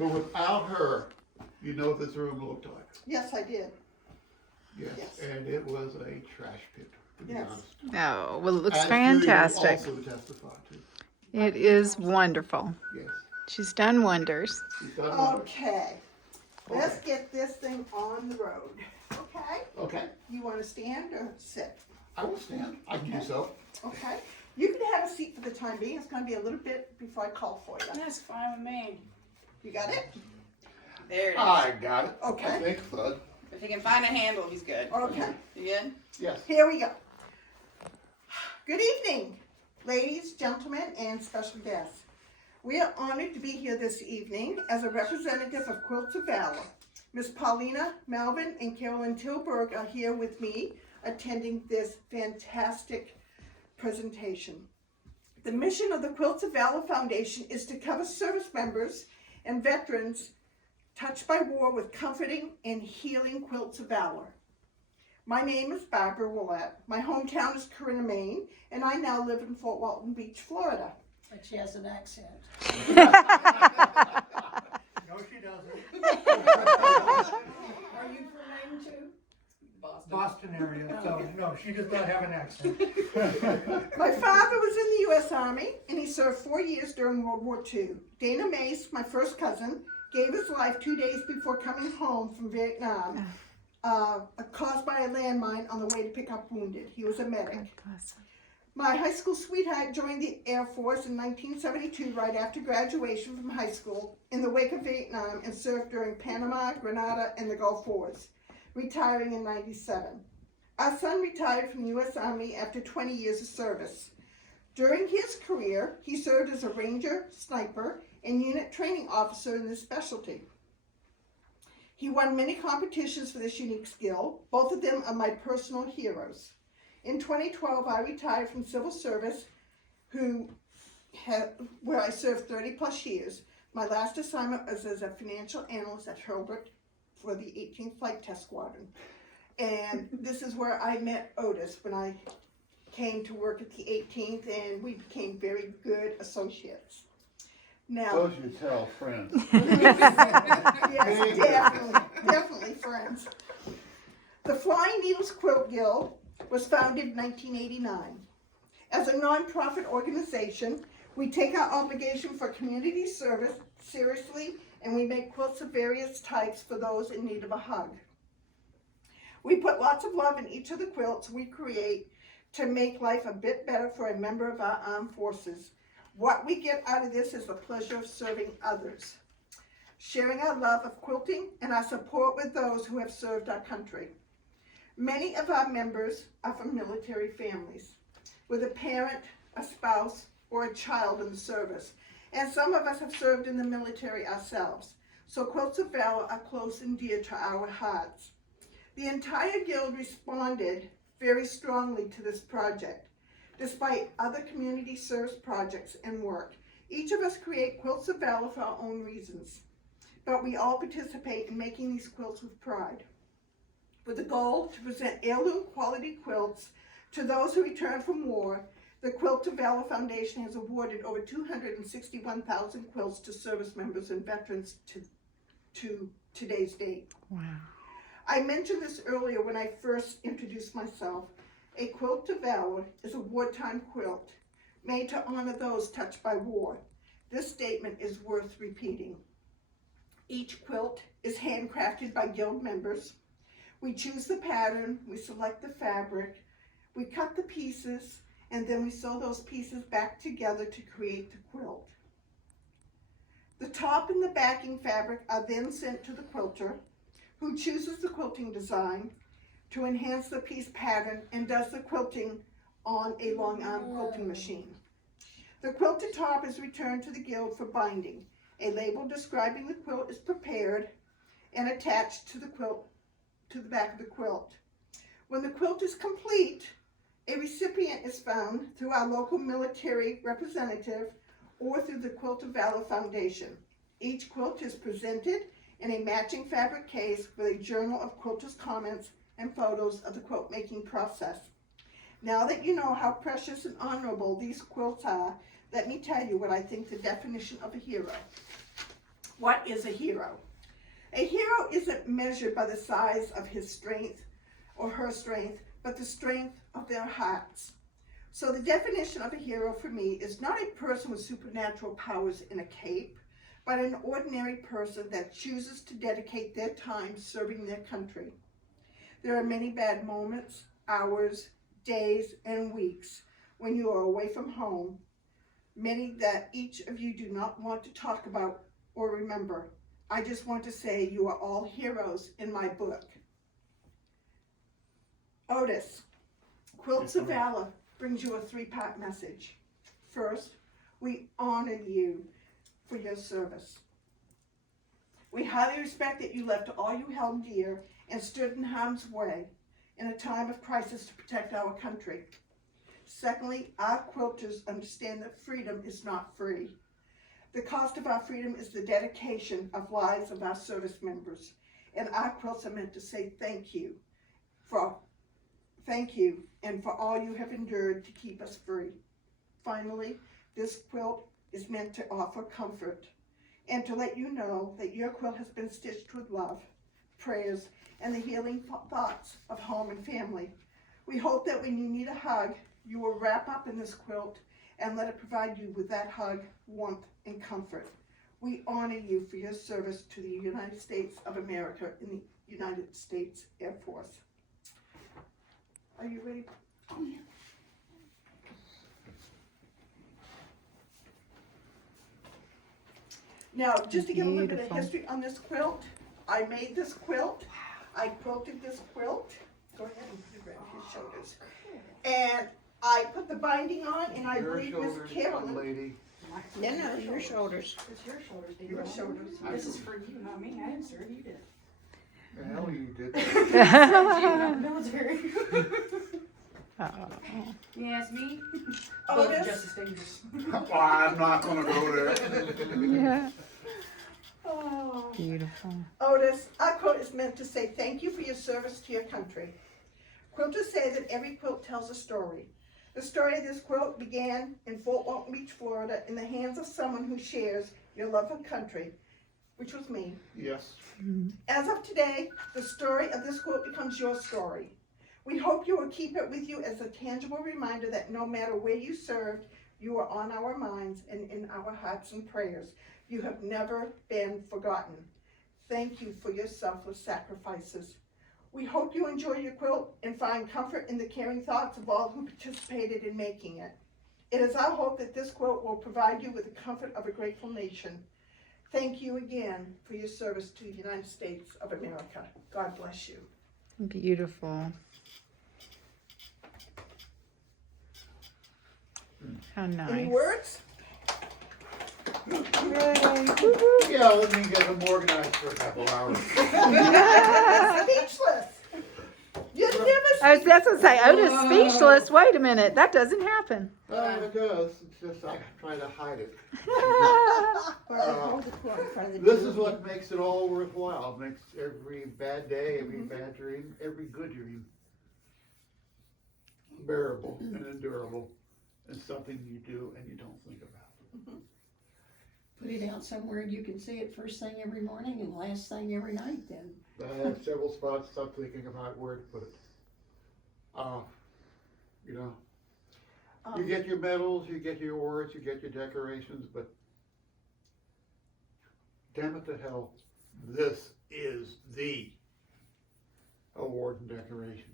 But without her, you know what this room looked like. Yes, I did. Yes, Yes. and it was a trash pit, to be Yes. honest. Oh, well, it looks As Judy will fantastic. also testify to. It is wonderful. Yes. She's done wonders. She's done wonders. Okay. Let's get this thing on the road. Okay? Okay. You want to stand or sit? I will stand. I can do Okay. so. Okay. You can have a seat for the time being. It's going to be a little bit before I call for you. That's fine with me. You got it? There it is. I got it. Okay. I think so. If he can find a handle, he's good. Okay. You good? Yes. Here we go. Good evening, ladies, gentlemen, and special guests. We are honored to be here this evening as a representative of Quilt of Valor. Miss Paulina Melvin and Carolyn Tilburg are here with me attending this fantastic presentation. The mission of the Quilt of Valor Foundation is to cover service members and veterans touched by war with comforting and healing quilts of valor. My name is Barbara Ouellette. My hometown is Corinna, Maine, and I now live in Fort Walton Beach, Florida. But she has an accent. No, she doesn't. Are you from Maine too? Boston area, so no, she does not have an accent. My father was in the U.S. Army, and he served 4 years during World War II. Dana Mace, my first cousin, gave his life 2 days before coming home from Vietnam, caused by a landmine on the way to pick up wounded. He was a medic. My high school sweetheart joined the Air Force in 1972, right after graduation from high school, in the wake of Vietnam, and served during Panama, Grenada, and the Gulf Wars, retiring in 97. Our son retired from the U.S. Army after 20 years of service. During his career, he served as a ranger, sniper, and unit training officer in this specialty. He won many competitions for this unique skill. Both of them are my personal heroes. In 2012, I retired from civil service, where I served 30 plus years. My last assignment was as a financial analyst at Hurlburt for the 18th Flight Test Squadron. And this is where I met Otis when I came to work at the 18th, and we became very good associates. Now, Those you tell friends. yes, definitely friends. The Flying Needles Quilt Guild was founded in 1989. As a nonprofit organization, we take our obligation for community service seriously, and we make quilts of various types for those in need of a hug. We put lots of love in each of the quilts we create to make life a bit better for a member of our armed forces. What we get out of this is the pleasure of serving others, sharing our love of quilting and our support with those who have served our country. Many of our members are from military families, with a parent, a spouse, or a child in the service, and some of us have served in the military ourselves, so Quilts of Valor are close and dear to our hearts. The entire guild responded very strongly to this project. Despite other community service projects and work, each of us create Quilts of Valor for our own reasons, but we all participate in making these quilts with pride, with the goal to present heirloom quality quilts to those who return from war. The Quilt of Valor Foundation has awarded over 261,000 quilts to service members and veterans to today's date. Wow. I mentioned this earlier when I first introduced myself. A Quilt of Valor is a wartime quilt made to honor those touched by war. This statement is worth repeating. Each quilt is handcrafted by guild members. We choose the pattern, we select the fabric, we cut the pieces, and then we sew those pieces back together to create the quilt. The top and the backing fabric are then sent to the quilter, who chooses the quilting design to enhance the piece pattern and does the quilting on a long arm quilting machine. The quilted top is returned to the guild for binding. A label describing the quilt is prepared and attached to the quilt, to the back of the quilt. When the quilt is complete, a recipient is found through our local military representative or through the Quilt of Valor Foundation. Each quilt is presented in a matching fabric case with a journal of quilters' comments and photos of the quilt making process. Now that you know how precious and honorable these quilts are, let me tell you what I think the definition of a hero. What is a hero? A hero isn't measured by the size of his strength or her strength, but the strength of their hearts. So the definition of a hero for me is not a person with supernatural powers in a cape, but an ordinary person that chooses to dedicate their time serving their country. There are many bad moments, hours, days, and weeks when you are away from home, many that each of you do not want to talk about or remember. I just want to say you are all heroes in my book. Otis, Quilts of Valor brings you a three-part message. First, we honor you for your service. We highly respect that you left all you held dear and stood in harm's way in a time of crisis to protect our country. Secondly, our quilters understand that freedom is not free. The cost of our freedom is the dedication of lives of our service members, and our quilts are meant to say thank you and for all you have endured to keep us free. Finally, this quilt is meant to offer comfort and to let you know that your quilt has been stitched with love, prayers, and the healing thoughts of home and family. We hope that when you need a hug, you will wrap up in this quilt and let it provide you with that hug, warmth, and comfort. We honor you for your service to the United States of America in the United States Air Force. Are you ready? Oh, yeah. Now, just to give a little bit of Beautiful. history on this quilt, I made this quilt. I quilted this quilt. Go ahead and put it around his shoulders. And I put the binding on, and I Your believe Miss shoulders, Carolyn. lady. No, your shoulders. It's your shoulders, baby. Your shoulders. This is for you, not me. I didn't serve you, did. The hell you did. Not the military. Yes, me. Both Otis, just as dangerous. Well, I'm not gonna go there. Yeah. oh, Beautiful. Otis, our quilt is meant to say thank you for your service to your country. Quilters say that every quilt tells a story. The story of this quilt began in Fort Walton Beach, Florida, in the hands of someone who shares your love of country, which was me. Yes. As of today, the story of this quilt becomes your story. We hope you will keep it with you as a tangible reminder that no matter where you served, you are on our minds and in our hearts and prayers. You have never been forgotten. Thank you for your selfless sacrifices. We hope you enjoy your quilt and find comfort in the caring thoughts of all who participated in making it. It is our hope that this quilt will provide you with the comfort of a grateful nation. Thank you again for your service to the United States of America. God bless you. Beautiful. How Any nice. words? Yeah, let me get them organized for a couple hours. Speechless. You never That's what I say. Otis speechless. Wait a minute. That doesn't happen. It does. It's just I try to hide it. Hold the quilt in front of the This door. is what makes it all worthwhile. It makes every bad day, every bad dream, every good dream bearable and endurable, and something you do and you don't think about. Put it out somewhere you can see it first thing every morning and last thing every night then. I have several spots. I'm thinking about where to put it. You know, you get your medals, you get your awards, you get your decorations, but damn it to hell, this is the award and decoration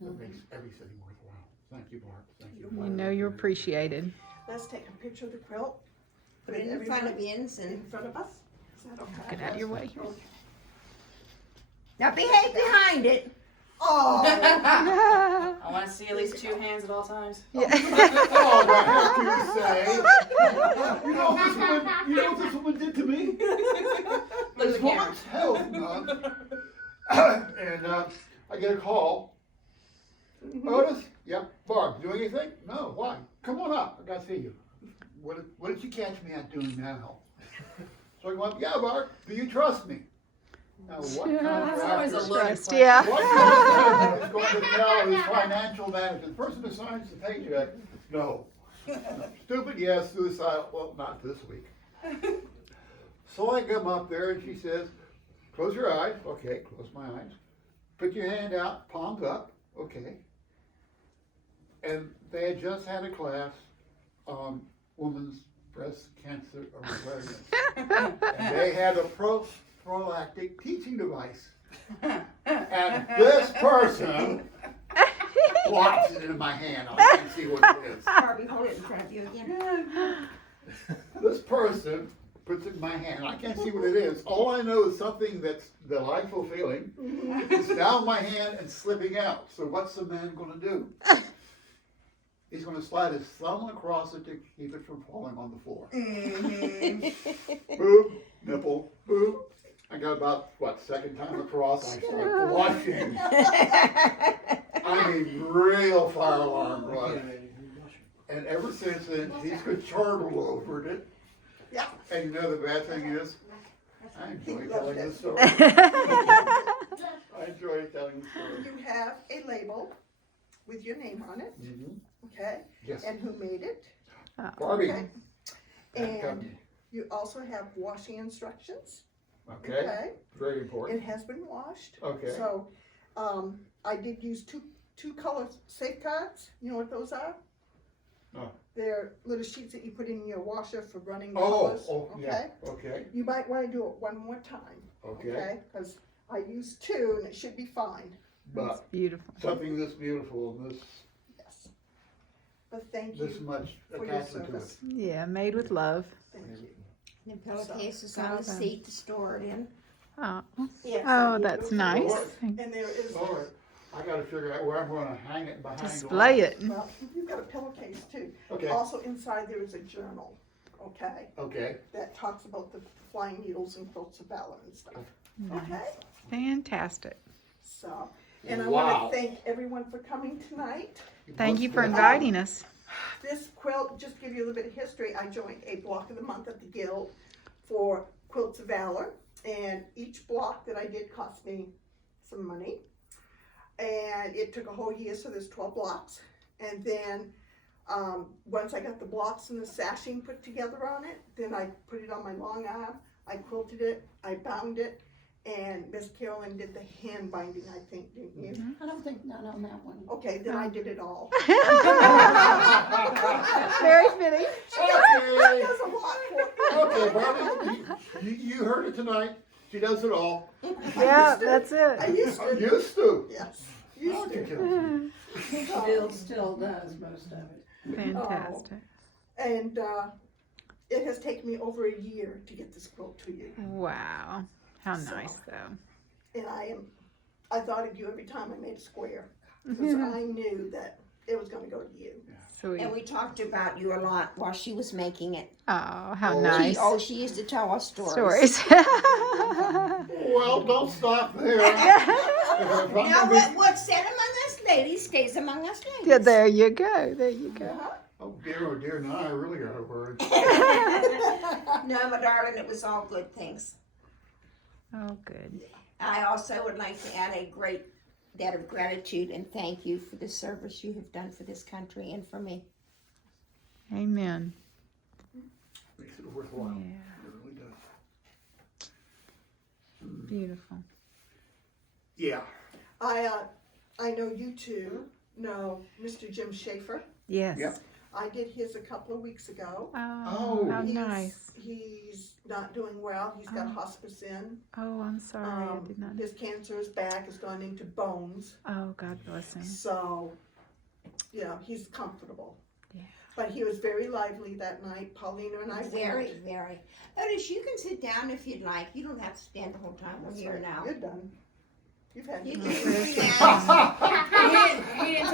that makes everything worthwhile. Thank you, Barb. Thank you. You know you're appreciated. Let's take a picture of the quilt. Put it in front of Jens In and front of us. Is that okay? Get out of your way. now behave behind it. Oh, I want to see at least two hands at all times. Oh, I have to say, you know what this woman did to me? Look at This the camera. woman's health, none. And I get a call. Otis? Yep. Barb, do anything? No. Why? Come on up. I gotta see you. What did you catch me at doing now? So I go up, yeah, Barb, do you trust me? Now, what kind of That's always a actor- loaded Trust, question. yeah. What kind of man is going to tell his financial manager, the person who signs the paycheck, no. Stupid, yes. Suicidal, well, not this week. So I come up there and she says, close your eyes. Okay, close my eyes. Put your hand out, palms up. Okay. And they had just had a class on women's breast cancer awareness. And they had a prophylactic teaching device. And this person blocks it in my hand. I can't see what it is. Barbie, hold it in front of you again. This person puts it in my hand. I can't see what it is. All I know is something that's delightful feeling. It's down my hand and slipping out. So what's the man going to do? He's going to slide his thumb across it to keep it from falling on the floor. Boop, nipple, boop. I got about, second time across, I start blushing. I mean, real fire alarm blush. And ever since then, he's controlled over it. Yeah. And you know the bad thing is, I enjoy telling this story. You I enjoy telling the story. have a label with your name on it, Mhm. okay? Yes. And who made it, Barbie. okay? Bad And company. you also have washing instructions, Okay, okay? very important. It has been washed. Okay. So, I did use two color safeguards. You know what those are? No. They're little sheets that you put in your washer for running the Oh, colors. yeah, okay, You might want to do it one more time, okay. okay? Because I used two and it should be fine. But Beautiful. something this beautiful and Yes. But thank this you much for your attachment to it. service. Yeah, made with love. Thank you. The pillowcases Well on the done. seat to store it in. Oh, Yes. oh that's nice. Lord. And there is, Lord, I gotta figure out where I'm gonna hang it behind. Display it. well, you've got a pillowcase too. Okay, Also inside there is a journal, okay, okay. that talks about the flying needles and quilts of valor and stuff, okay? Fantastic. So, and I Wow. want to thank everyone for coming tonight. Thank you for must- inviting us. This quilt, just to give you a little bit of history, I joined a block of the month at the Guild for Quilts of Valor, and each block that I did cost me some money. And it took a whole year, so there's 12 blocks. And then, once I got the blocks and the sashing put together on it, then I put it on my long arm, I quilted it, I bound it, and Miss Carolyn did the hand binding, I think, didn't you? I don't think none on that one. Okay, then I did it all. Very fitting. Okay, There's a lot for okay, Barbie, you heard it tonight. She does it all. Yeah, that's I it. used I'm to, used to. yes, used Okay, to. Kelsey. Bill still does most of it. Fantastic. And it has taken me over a year to get this quilt to you. Wow. How nice though. And I thought of you every time I made a square. Because I knew that it was gonna go to you. Sweet. And we talked about you a lot while she was making it. Oh, how Oh, nice. She used to tell us stories. Stories. Well, don't stop there. If I'm Now, gonna be- what's said among us ladies stays among us ladies. Yeah, there you go. There you go. Oh dear, now I really got a word. No, my darling, it was all good things. Oh, good. I also would like to add a great debt of gratitude and thank you for the service you have done for this country and for me. Amen. Makes it worthwhile. Yeah. It really does. Beautiful. Yeah. I know you two know Mr. Jim Schaefer. Yes. Yep. I did his a couple of weeks ago. Oh, how He's- nice. He's not doing well. He's got hospice in. Oh, I'm sorry. I did not. His cancerous back has gone into bones. Oh, God bless him. So, he's comfortable. Yeah. But he was very lively that night. Paulina and I Very, went. very. Otis, you can sit down if you'd like. You don't have to stand the whole time we're That's here right. now. You're done. You've had You your can time. sit down. He didn't